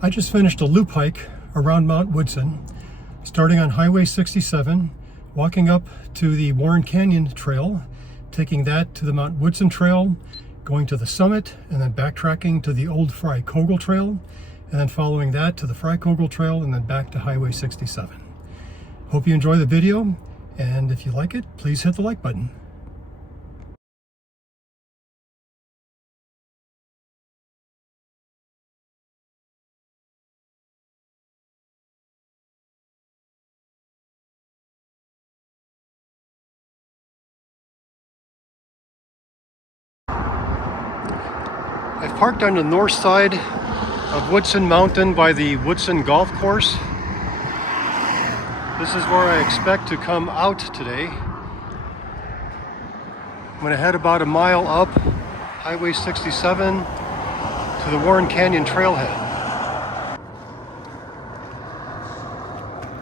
I just finished a loop hike around Mount Woodson, starting on Highway 67, walking up to the Warren Canyon Trail, taking that to the Mount Woodson Trail, going to the summit, and then backtracking to the old Koegel Trail, and then following that to the Koegel Trail, and then back to Highway 67. Hope you enjoy the video, and if you like it, please hit the like button. I've parked on the north side of Woodson Mountain by the Woodson Golf Course. This is where I expect to come out today. I'm going to head about a mile up Highway 67 to the Warren Canyon Trailhead.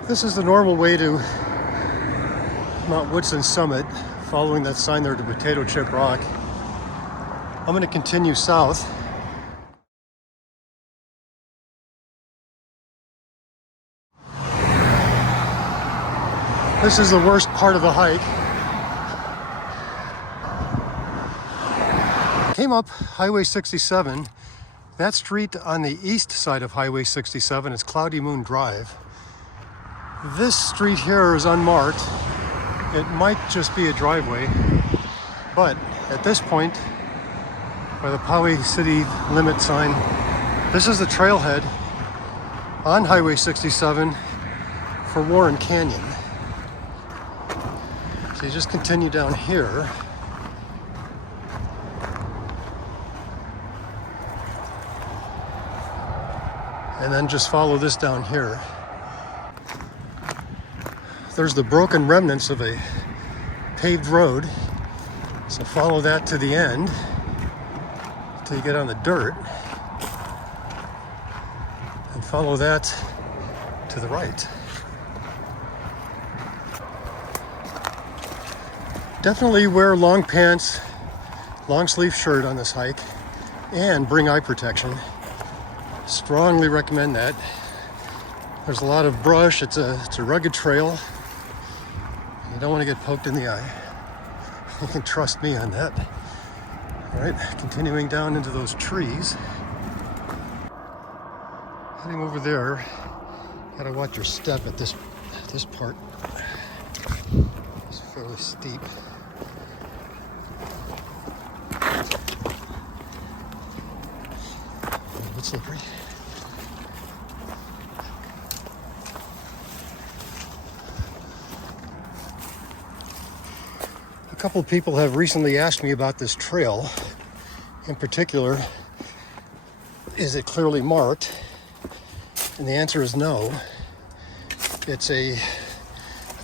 This is the normal way to Mount Woodson summit, following that sign there to Potato Chip Rock. I'm going to continue south. This is the worst part of the hike. Came up Highway 67. That street on the east side of Highway 67 is Cloudy Moon Drive. This street here is unmarked. It might just be a driveway, but at this point, by the Poway city limit sign, this is the trailhead on Highway 67 for Warren Canyon. So you just continue down here. And then just follow this down here. There's the broken remnants of a paved road. So follow that to the end until you get on the dirt. And follow that to the right. Definitely wear long pants, long sleeve shirt on this hike, and bring eye protection. Strongly recommend that. There's a lot of brush. It's a rugged trail. You don't want to get poked in the eye. You can trust me on that. All right, continuing down into those trees. Heading over there. Gotta watch your step at this part. It's fairly steep. A bit slippery. A couple of people have recently asked me about this trail. In particular, is it clearly marked? And the answer is no. It's I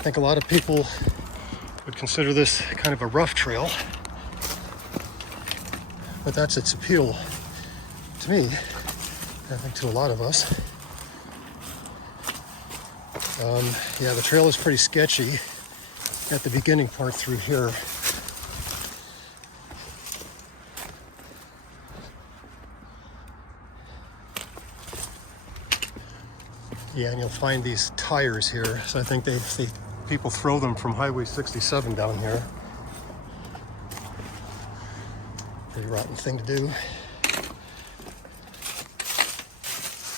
think a lot of people would consider this kind of a rough trail, but that's its appeal to me, I think to a lot of us. Yeah, the trail is pretty sketchy at the beginning part through here. Yeah, and you'll find these tires here. So I think people throw them from Highway 67 down here. Pretty rotten thing to do.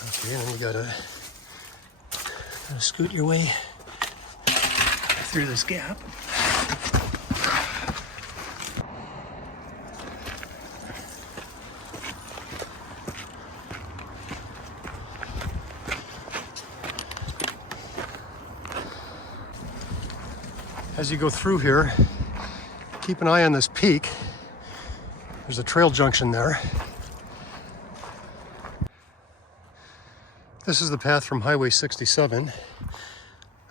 Okay, and then you gotta scoot your way through this gap. As you go through here, keep an eye on this peak. There's a trail junction there. This is the path from Highway 67.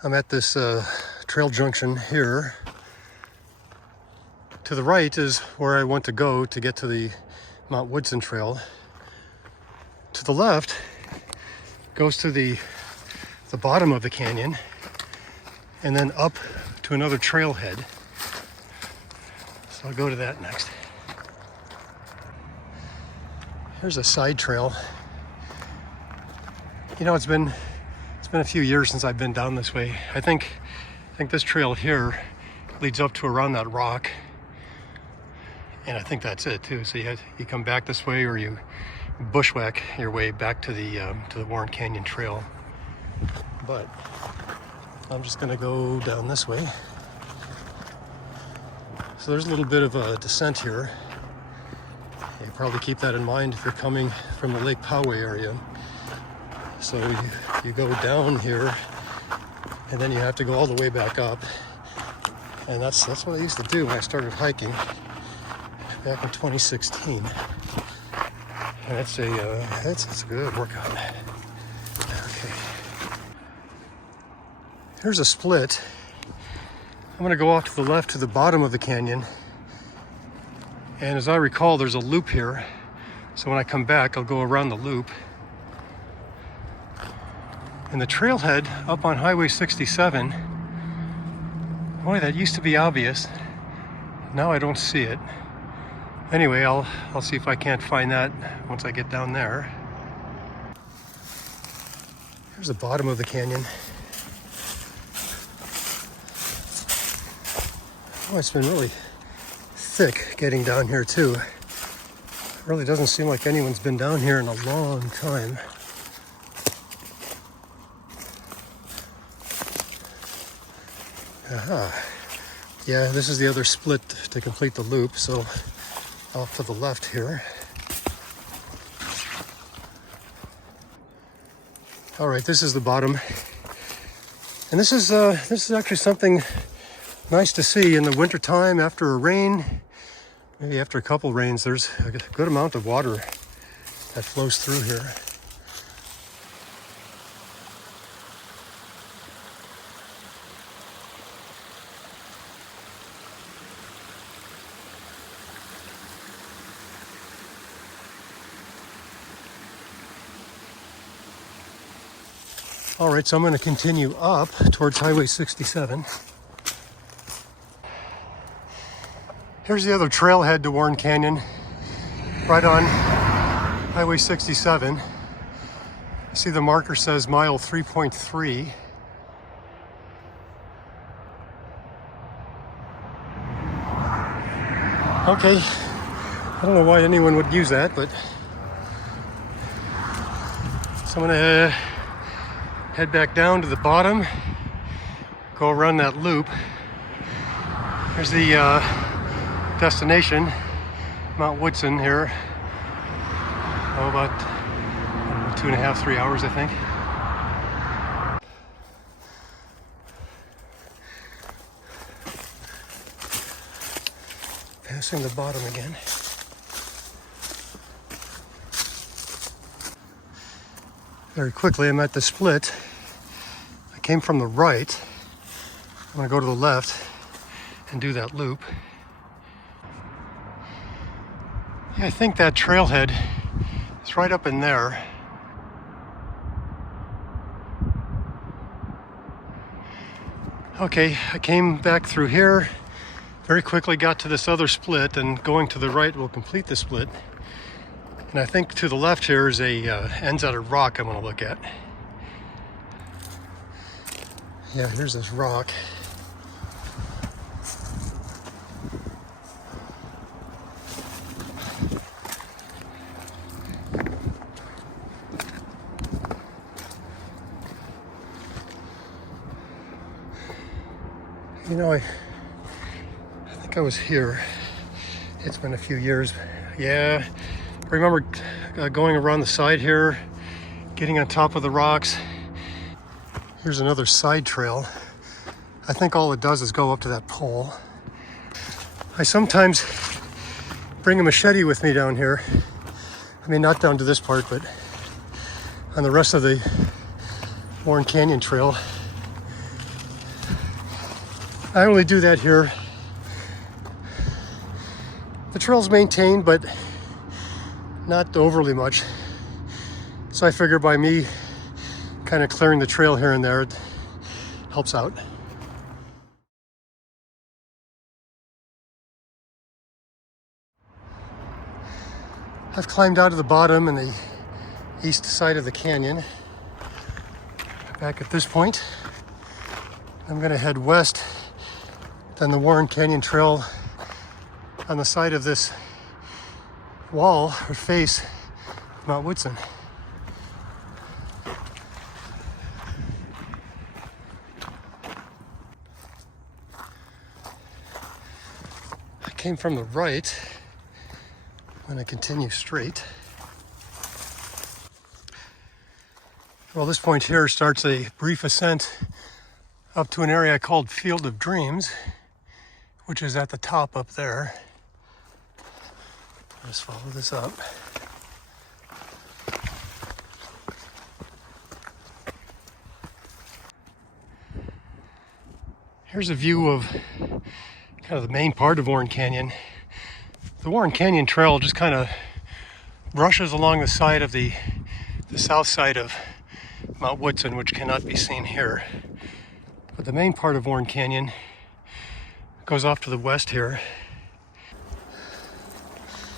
I'm at this trail junction here. To the right is where I want to go to get to the Mount Woodson Trail. To the left goes to the bottom of the canyon, and then up to another trailhead. So I'll go to that next. Here's a side trail. You know, it's been a few years since I've been down this way. I think this trail here leads up to around that rock, and I think that's it too. So you come back this way, or you bushwhack your way back to the Warren Canyon Trail. But I'm just gonna go down this way. So there's a little bit of a descent here. You probably keep that in mind if you're coming from the Lake Poway area. So you go down here, and then you have to go all the way back up. And that's what I used to do when I started hiking back in 2016. And it's a good workout. Okay. Here's a split. I'm going to go off to the left to the bottom of the canyon. And as I recall, there's a loop here. So when I come back, I'll go around the loop. And the trailhead up on Highway 67, boy, that used to be obvious. Now I don't see it. Anyway, I'll see if I can't find that once I get down there. Here's the bottom of the canyon. Oh, it's been really thick getting down here too. It really doesn't seem like anyone's been down here in a long time. Aha. Yeah, this is the other split to complete the loop, so off to the left here. All right, this is the bottom. And this is actually something nice to see in the wintertime after a rain. Maybe after a couple rains, there's a good amount of water that flows through here. All right, so I'm going to continue up towards Highway 67. Here's the other trailhead to Warren Canyon, right on Highway 67. See the marker says mile 3.3. Okay, I don't know why anyone would use that, but so I'm gonna head back down to the bottom, go around that loop. Here's the destination, Mount Woodson here. Oh, about 2.5, 3 hours, I think. Passing the bottom again. Very quickly, I'm at the split. I came from the right. I'm gonna go to the left and do that loop. Yeah, I think that trailhead is right up in there. Okay, I came back through here, very quickly got to this other split, and going to the right will complete the split. And I think to the left here is ends at a rock I'm going to look at. Yeah, here's this rock. You know, I think I was here. It's been a few years. Yeah. I remember going around the side here, getting on top of the rocks. Here's another side trail. I think all it does is go up to that pole. I sometimes bring a machete with me down here. I mean, not down to this part, but on the rest of the Warren Canyon Trail. I only do that here. The trail's maintained, but not overly much. So I figure by me kind of clearing the trail here and there, it helps out. I've climbed out of the bottom and the east side of the canyon. back at this point. I'm going to head west down the Warren Canyon Trail on the side of this wall or face Mount Woodson. I came from the right. I'm going to continue straight. Well, this point here starts a brief ascent up to an area called Field of Dreams, which is at the top up there. Let's follow this up. Here's a view of kind of the main part of Warren Canyon. The Warren Canyon Trail just kind of brushes along the side of the south side of Mount Woodson, which cannot be seen here. But the main part of Warren Canyon goes off to the west here.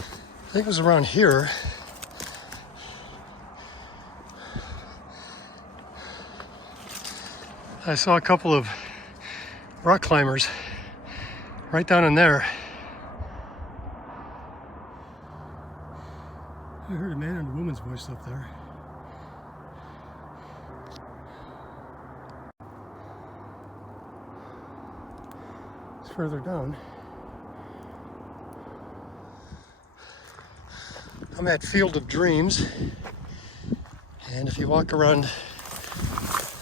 I think it was around here. I saw a couple of rock climbers right down in there. I heard a man and a woman's voice up there. It's further down. I'm at Field of Dreams, and if you walk around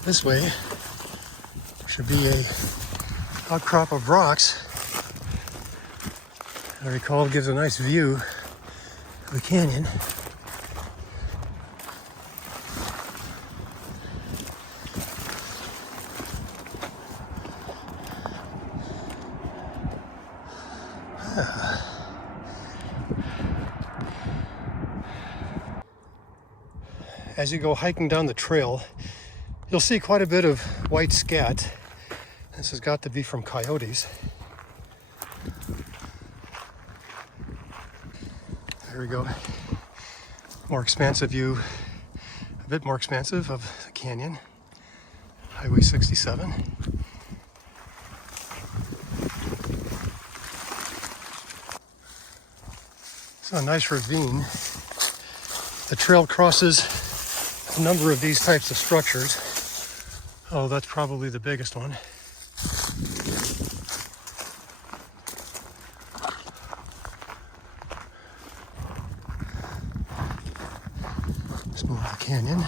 this way, there should be a outcrop of rocks. I recall it gives a nice view of the canyon. As you go hiking down the trail, you'll see quite a bit of white scat. This has got to be from coyotes. There we go. More expansive view, a bit more expansive of the canyon. Highway 67. It's a nice ravine. The trail crosses a number of these types of structures. Oh, that's probably the biggest one. Let's move the canyon.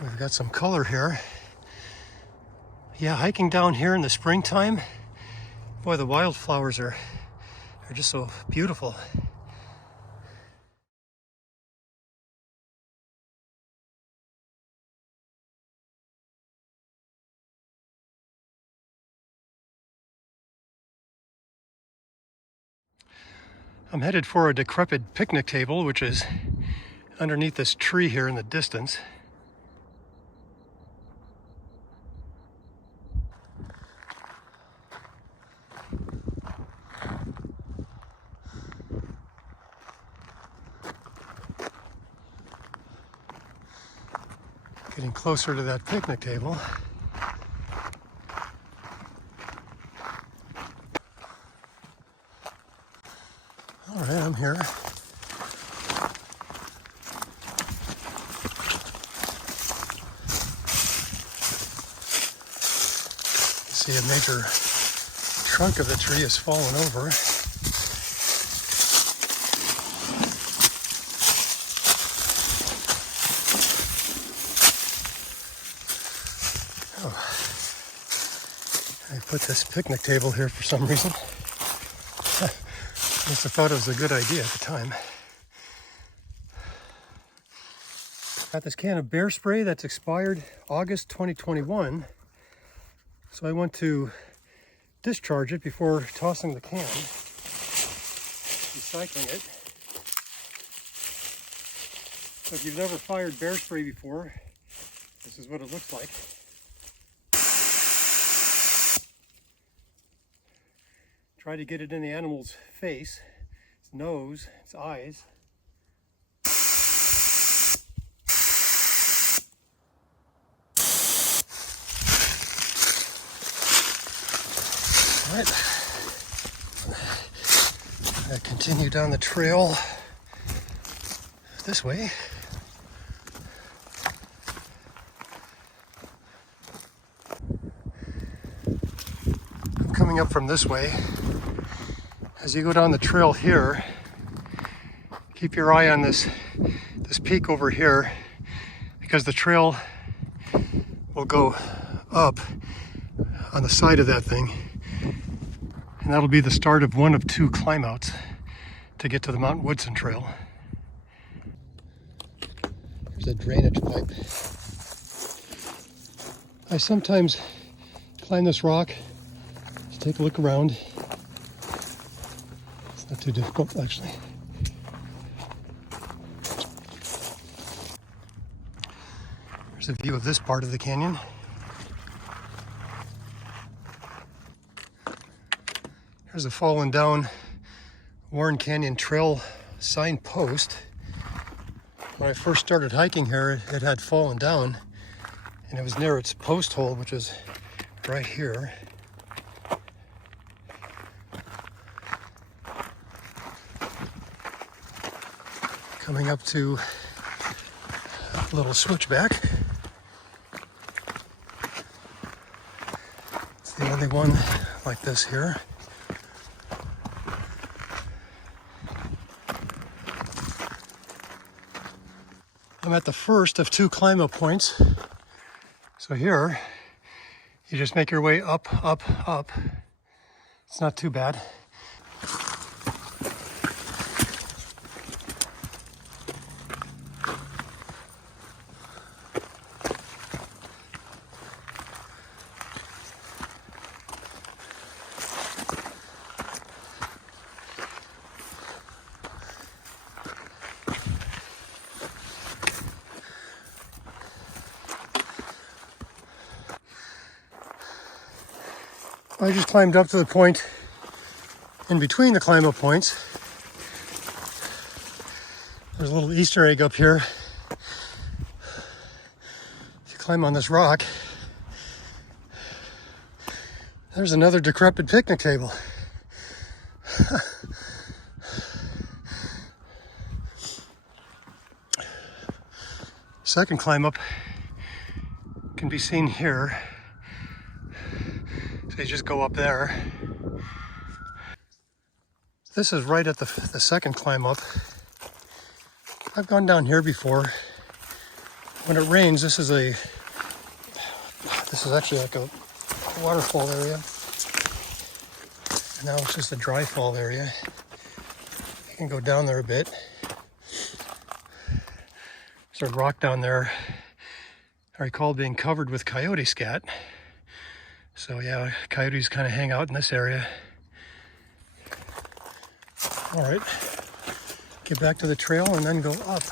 We've got some color here. Yeah, hiking down here in the springtime, boy, the wildflowers are just so beautiful. I'm headed for a decrepit picnic table, which is underneath this tree here in the distance. Getting closer to that picnic table. All right, I'm here. See, a major trunk of the tree has fallen over. Oh, I put this picnic table here for some reason. Must have thought it was a good idea at the time. Got this can of bear spray that's expired August 2021. So I want to discharge it before tossing the can, recycling it. So if you've never fired bear spray before, this is what it looks like. Try to get it in the animal's face, its nose, its eyes. right. I continue down the trail this way. I'm coming up from this way. As you go down the trail here, keep your eye on this peak over here, because the trail will go up on the side of that thing, and that'll be the start of one of two climb outs to get to the Mount Woodson Trail. There's a drainage pipe. I sometimes climb this rock to take a look around. It's not too difficult, actually. There's a view of this part of the canyon. There's a fallen down Warren Canyon Trail signpost. When I first started hiking here, it had fallen down, and it was near its post hole, which is right here. Coming up to a little switchback. It's the only one like this here. I'm at the first of two climb up points. So here, you just make your way up, up, up. It's not too bad. I just climbed up to the point in between the climb up points. There's a little Easter egg up here. If you climb on this rock, there's another decrepit picnic table. Second climb up can be seen here. So you just go up there. This is right at the second climb up. I've gone down here before. When it rains, this is actually like a waterfall area. And now it's just a dry fall area. You can go down there a bit. There's a rock down there I recall being covered with coyote scat. So yeah, coyotes kind of hang out in this area. All right, get back to the trail and then go up.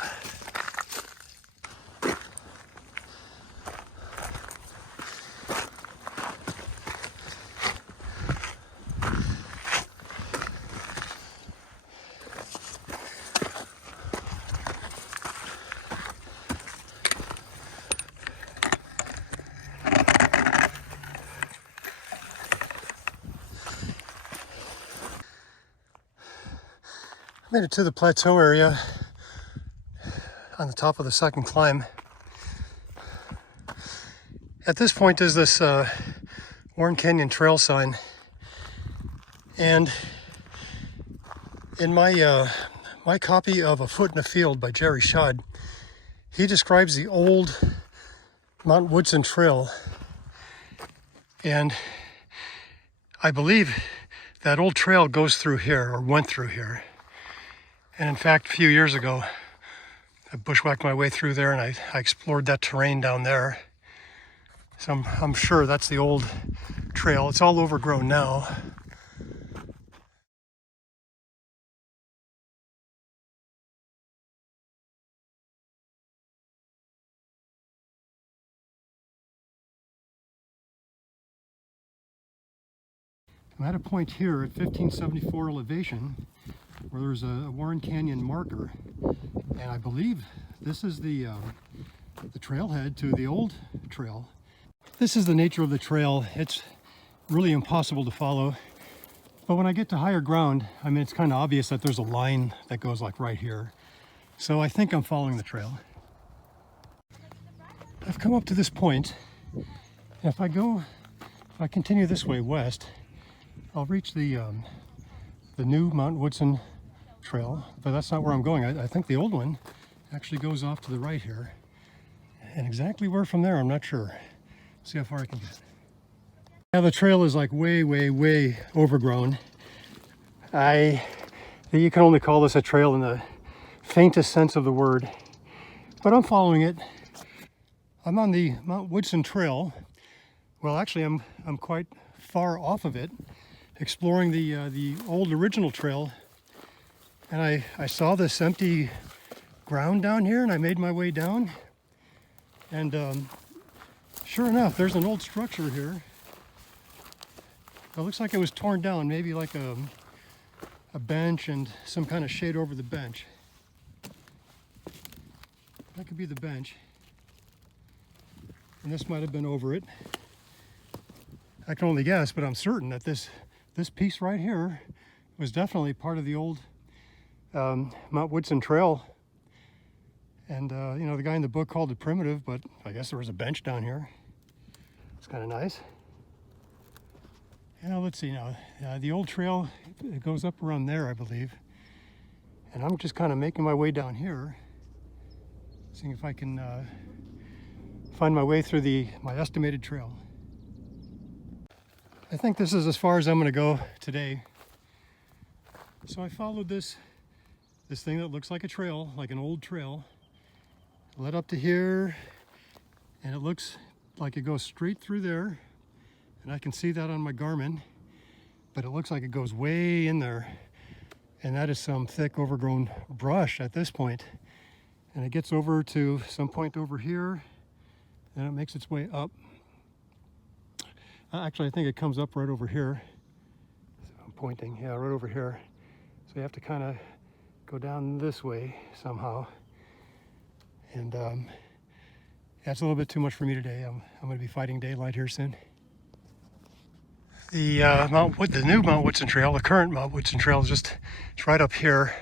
Made it to the plateau area on the top of the second climb. At this point is this Warren Canyon Trail sign, and in my my copy of A Foot in a Field by Jerry Shudd, he describes the old Mount Woodson Trail, and I believe that old trail goes through here, or went through here. And in fact, a few years ago, I bushwhacked my way through there, and I explored that terrain down there. So I'm sure that's the old trail. It's all overgrown now. I'm at a point here at 1574 elevation where there's a Warren Canyon marker, and I believe this is the trailhead to the old trail. This is the nature of the trail. It's really impossible to follow. But when I get to higher ground, I mean, it's kind of obvious that there's a line that goes like right here. So I think I'm following the trail. I've come up to this point. And if I continue this way west, I'll reach the new Mount Woodson Trail, but that's not where I'm going. I think the old one actually goes off to the right here. And exactly where from there, I'm not sure. See how far I can get. Now the trail is like way, way, way overgrown. You can only call this a trail in the faintest sense of the word, but I'm following it. I'm on the Mount Woodson Trail. Well, actually, I'm quite far off of it, exploring the old original trail. And I saw this empty ground down here, and I made my way down. And sure enough, there's an old structure here. It looks like it was torn down, maybe like a bench and some kind of shade over the bench. That could be the bench. And this might have been over it. I can only guess, but I'm certain that this piece right here was definitely part of the old Mount Woodson Trail. And you know, the guy in the book called it primitive, but I guess there was a bench down here. It's kind of nice. Yeah, let's see now. The old trail, it goes up around there, I believe. And I'm just kind of making my way down here, seeing if I can find my way through my estimated trail. I think this is as far as I'm going to go today. So I followed this thing that looks like a trail, like an old trail, led up to here, and it looks like it goes straight through there, and I can see that on my Garmin, but it looks like it goes way in there, and that is some thick overgrown brush at this point, and it gets over to some point over here, and it makes its way up. Actually, I think it comes up right over here. So I'm pointing, yeah, right over here. So you have to kind of go down this way somehow. And that's a little bit too much for me today. I'm going to be fighting daylight here soon. The new Mount Woodson Trail, the current Mount Woodson Trail, is it's right up here.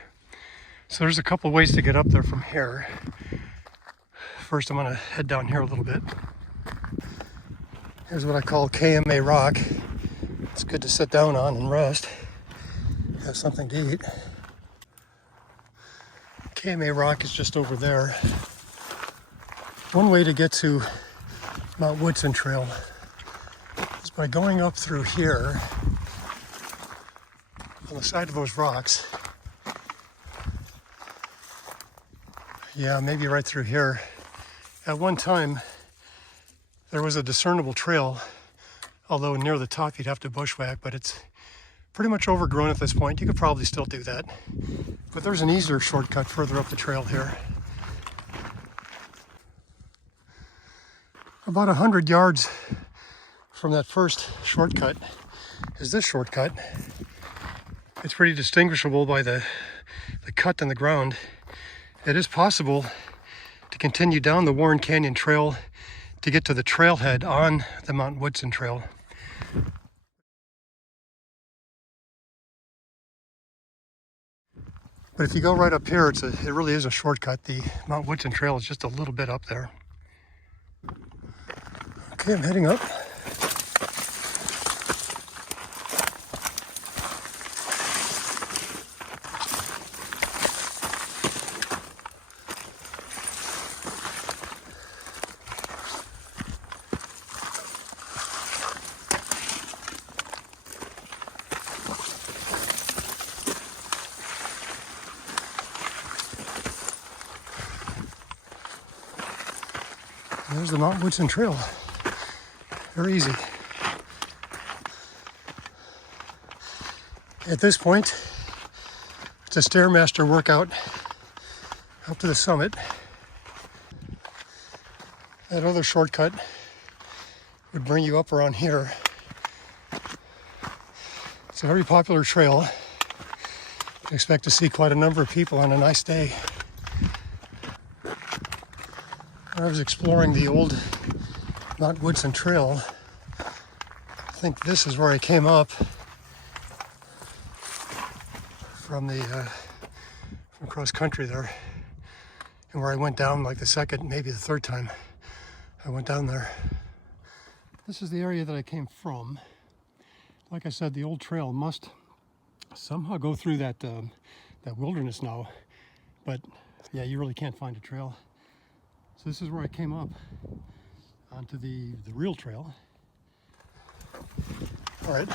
So there's a couple of ways to get up there from here. First, I'm going to head down here a little bit. Here's what I call KMA rock. It's good to sit down on and rest, have something to eat. KMA rock is just over there. One way to get to Mount Woodson Trail is by going up through here on the side of those rocks. Yeah, maybe right through here. At one time, there was a discernible trail, although near the top you'd have to bushwhack, but it's pretty much overgrown at this point. You could probably still do that. But there's an easier shortcut further up the trail here. About 100 yards from that first shortcut is this shortcut. It's pretty distinguishable by the cut in the ground. It is possible to continue down the Warren Canyon Trail to get to the trailhead on the Mount Woodson Trail. But if you go right up here, it really is a shortcut. The Mount Woodson Trail is just a little bit up there. Okay, I'm heading up. There's the Mount Woodson Trail. Very easy. At this point, it's a Stairmaster workout up to the summit. That other shortcut would bring you up around here. It's a very popular trail. I expect to see quite a number of people on a nice day. When I was exploring the old Mount Woodson Trail, I think this is where I came up. from cross country there, and where I went down like the second, maybe the third time I went down there. This is the area that I came from. Like I said, the old trail must somehow go through that wilderness now, but yeah, you really can't find a trail. So this is where I came up onto the real trail. All right,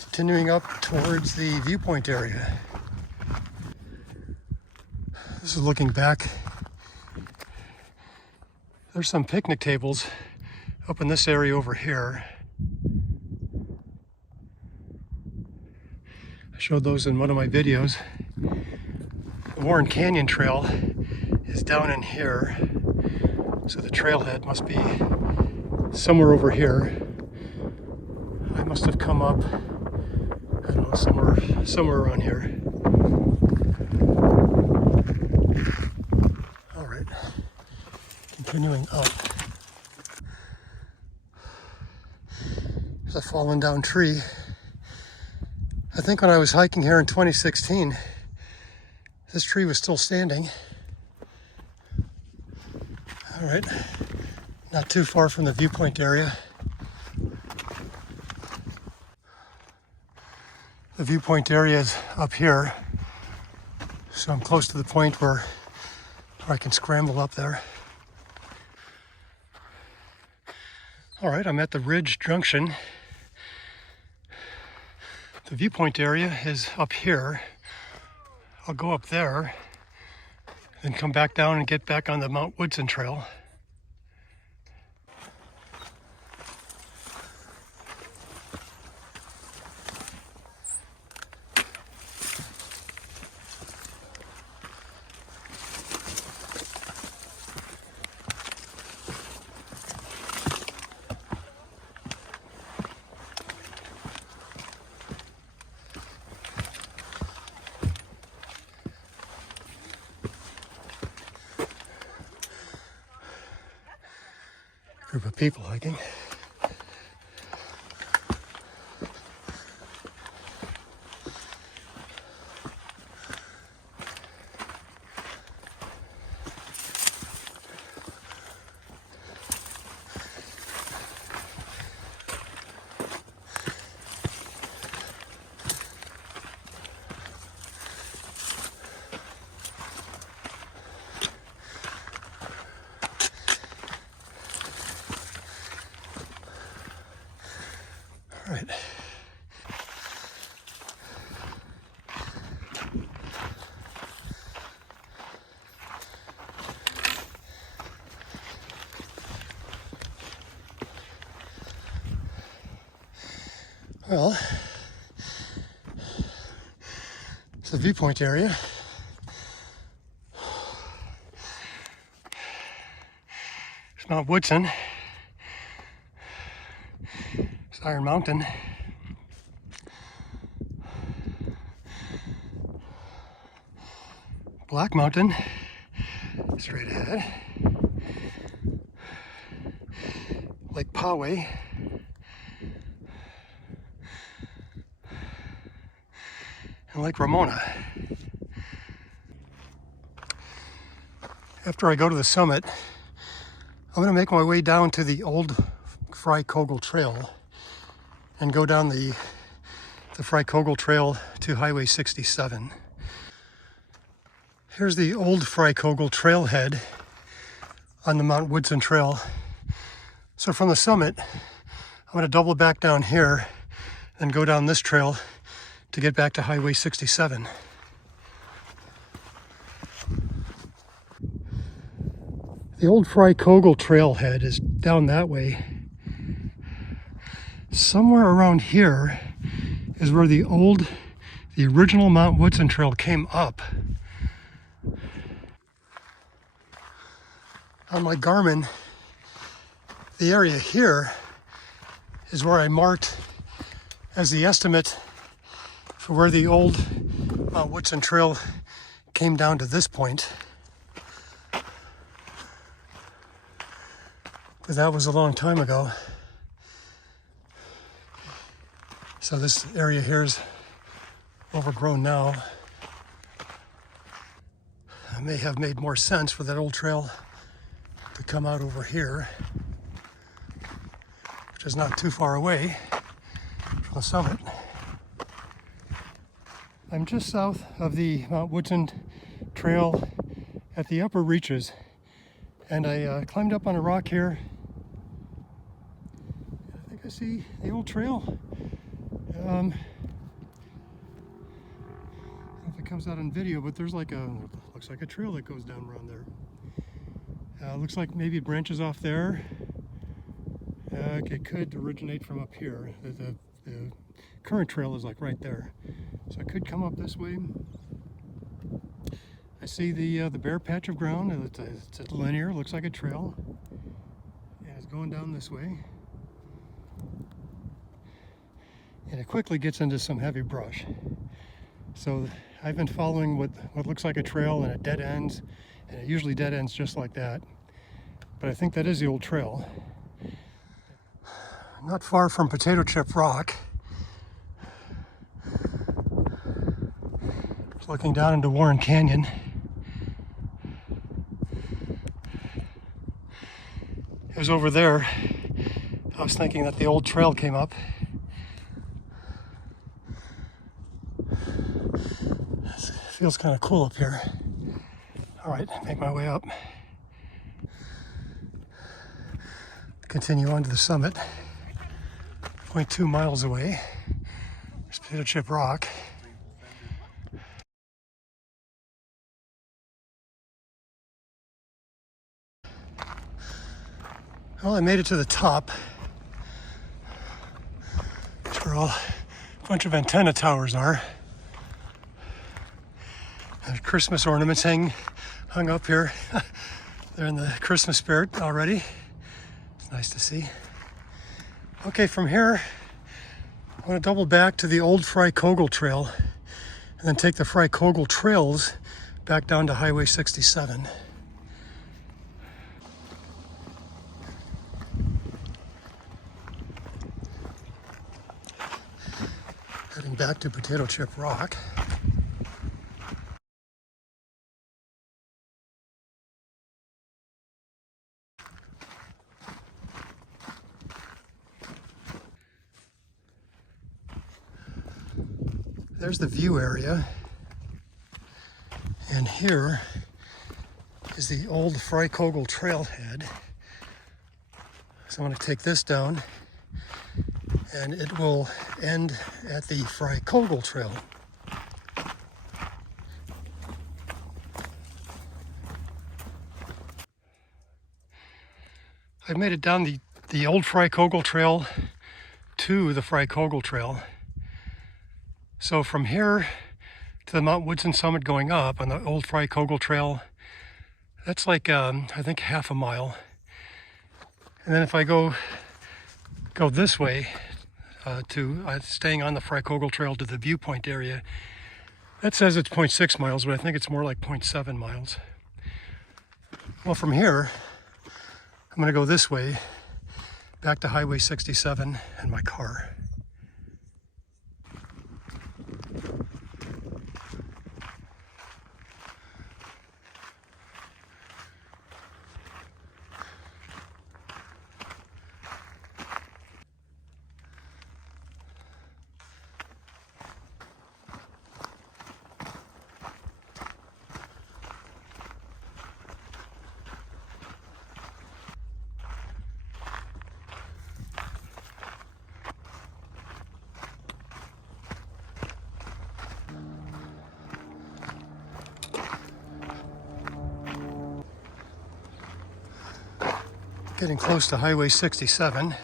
continuing up towards the Viewpoint area. This is looking back. There's some picnic tables up in this area over here. I showed those in one of my videos. The Warren Canyon Trail is down in here, so the trailhead must be somewhere over here. I must have come up, I don't know, somewhere around here. All right, continuing up. There's a fallen down tree. I think when I was hiking here in 2016, this tree was still standing. All right, not too far from the Viewpoint area. The Viewpoint area is up here, so I'm close to the point where I can scramble up there. All right, I'm at the Ridge Junction. The Viewpoint area is up here. I'll go up there, then come back down and get back on the Mount Woodson Trail. Group of people hiking. All right. Well, it's the Viewpoint area. It's Mount Woodson. It's Iron Mountain. Black Mountain, straight ahead. Lake Poway. And Lake Ramona. After I go to the summit, I'm going to make my way down to the old Koegel Trail and go down the Koegel Trail to Highway 67. Here's the old Koegel Trailhead on the Mount Woodson Trail. So from the summit, I'm going to double back down here and go down this trail to get back to Highway 67. The old Koegel Trailhead is down that way. Somewhere around here is where the original Mount Woodson Trail came up. On my Garmin, the area here is where I marked as the estimate for where the old Mount Woodson Trail came down to this point. But that was a long time ago. So this area here is overgrown now. It may have made more sense for that old trail to come out over here, which is not too far away from the summit. I'm just south of the Mount Woodson Trail at the upper reaches, and I climbed up on a rock here. I think I see the old trail. I don't know if it comes out on video, but there's like looks like a trail that goes down around there. Looks like maybe it branches off there. It could originate from up here. The current trail is like right there, so I could come up this way. I see the bare patch of ground. It's linear, looks like a trail, and it's going down this way, and it quickly gets into some heavy brush. So I've been following what looks like a trail, and it dead ends, and it usually dead ends just like that. But I think that is the old trail. Not far from Potato Chip Rock, looking down into Warren Canyon. It was over there. I was thinking that the old trail came up. It feels kind of cool up here. All right, make my way up. Continue on to the summit. 0.2 miles away. There's Potato Chip Rock. Well, I made it to the top. That's where all a bunch of antenna towers are. There's Christmas ornaments hung up here. They're in the Christmas spirit already. It's nice to see. Okay, from here, I'm going to double back to the old Koegel Trail and then take the Koegel Trails back down to Highway 67. Heading back to Potato Chip Rock. There's the view area, and here is the old Koegel Trailhead. So I'm going to take this down, and it will end at the Koegel Trail. I've made it down the old Koegel Trail to the Koegel Trail. So from here to the Mount Woodson summit going up on the old Koegel Trail, that's like I think half a mile. And then if I go this way to staying on the Koegel Trail to the Viewpoint area, that says it's 0.6 miles, but I think it's more like 0.7 miles. Well, from here, I'm going to go this way back to Highway 67 in my car. Getting close to Highway 67. You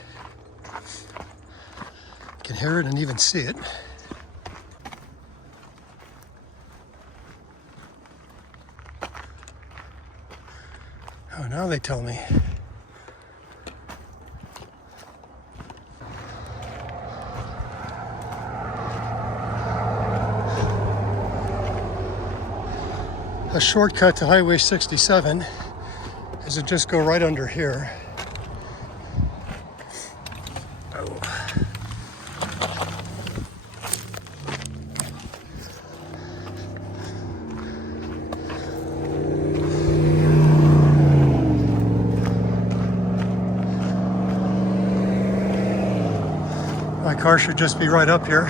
can hear it and even see it. Oh, now they tell me. A shortcut to Highway 67 is to just go right under here. My car should just be right up here.